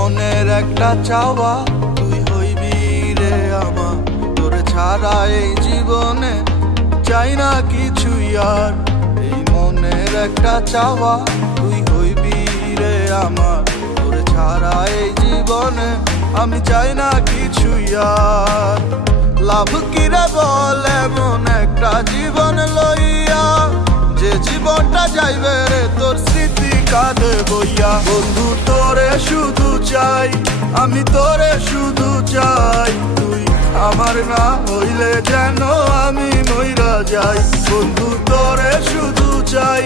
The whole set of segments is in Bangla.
মনের একটা চাওয়া তুই হইবি রে আমার, তোরে ছাড়া এই জীবনে চাই না কিছুই আর। এই মনের একটা চাওয়া তুই হইবি রে আমার, তোরে ছাড়া এই জীবনে আমি চাই না কিছুই আর। লাভ কিরে বল এমন একটা জীবন লইয়া, যে জীবনটা যাইবে রে তোর স্মৃতি কাঁধে বইয়া। বন্ধু তোরে শুধু চাই, আমি তোরে শুধু চাই, তুই আমার না হইলে যেন আমি মইরা যাই। বন্ধু তোরে শুধু চাই,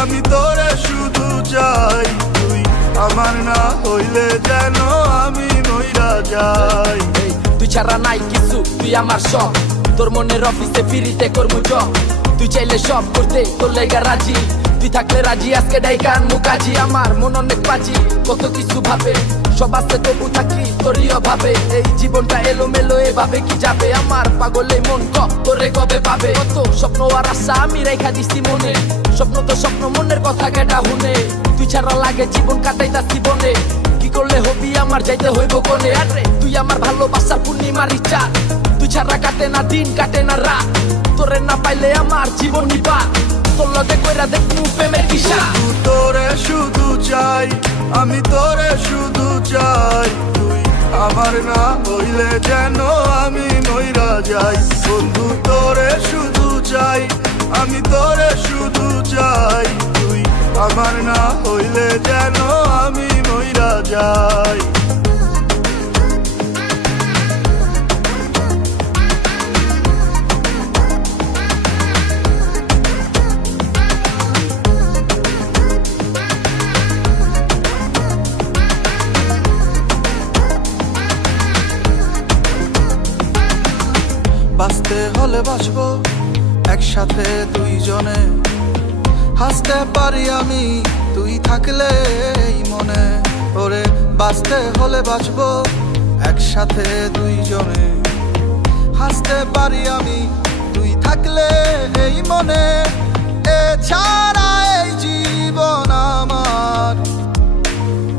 আমি তোরে শুধু চাই, তুই আমার না হইলে যেন আমি মইরা যাই। তুই ছাড়া নাই কিছু, তুই আমার সব, তোর মনের অফিসে ফিরিতে করবো জব। তুই চাইলে সব করতে তোর লেগা রাজি, তুই থাকলে রাজি আজকে ডাইকান মুকাজি। আমার মন অনেক বাজি, কত কিছু ভাবে, সব আসতে তবু থাকি তোরই অভাবে। এই জীবনটা এলো মেলো এভাবে কি যাবে, আমার পাগলে মন তোরে কবে পাবে। কত স্বপ্ন আর আশা আমি রেখা দিছি মনে, স্বপ্ন তো স্বপ্ন মনের কথা কেটা শুনে। তুই ছাড়া লাগে জীবন কাটাইতাছি বনে, কি করলে হবি আমার যাইতে হইব কোনে। আরে তুই আমার ভালোবাসার পূর্ণিমার ইচ্ছা, তুই ছাড়া কাটে না দিন কাটে না রাত, তোরে না পাইলে আমার জীবন নিবা। তোর লগে কইরা দেখমু প্রেমের কিসা। তোরে শুধু চাই, আমি তোরে শুধু চাই, তুই আমার না হইলে যেন আমি মইরা যাই। বন্ধু তোরে শুধু চাই, আমি তোরে শুধু চাই, তুই আমার না হইলে যেন আমি মইরা যাই। বাঁচতে হলে বাঁচবো একসাথে দুইজনে, হাসতে পারি আমি তুই থাকলে এই মনে। ওরে বাঁচতে হলে বাঁচবো একসাথে দুইজনে, হাসতে পারি আমি তুই থাকলে এই মনে। এছাড়া এই জীবন আমার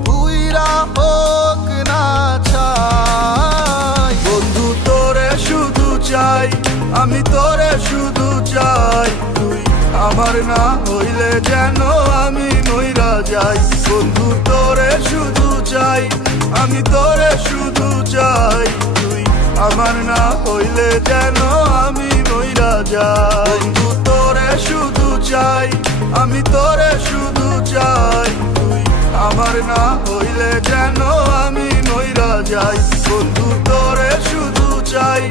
পুইরা হোক না ছাই। বন্ধু তোরে শুধু চাই, আমি তোরে শুধু চাই, তুই আমার না হইলে যেন আমি মইরা যাই। বন্ধু তোরে শুধু চাই, আমি তোরে শুধু চাই, তুই আমার না হইলে যেন আমি মইরা যাই। বন্ধু তোরে শুধু চাই, আমি তোরে শুধু চাই, তুই আমার না হইলে যেন আমি মইরা যাই। বন্ধু তোরে শুধু চাই,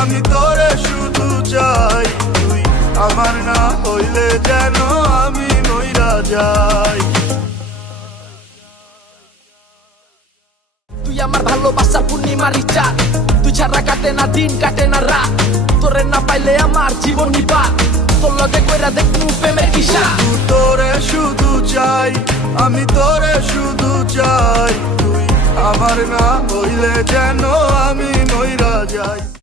আমি তোরে শুধু চাই, তুই আমার না হইলে যেন আমি মইরা যাই। তুই আমার ভালোবাসার পূর্ণিমার ইচ্ছা, তুই ছাড়া কাটে না দিন কাটে না রাত, তোরে না পাইলে আমার জীবন নিবা। তোর লগে কইরা দেখমু প্রেমের কিসা। তোরে শুধু চাই, আমি তোরে শুধু চাই, তুই আমার না হইলে যেন আমি মইরা যাই।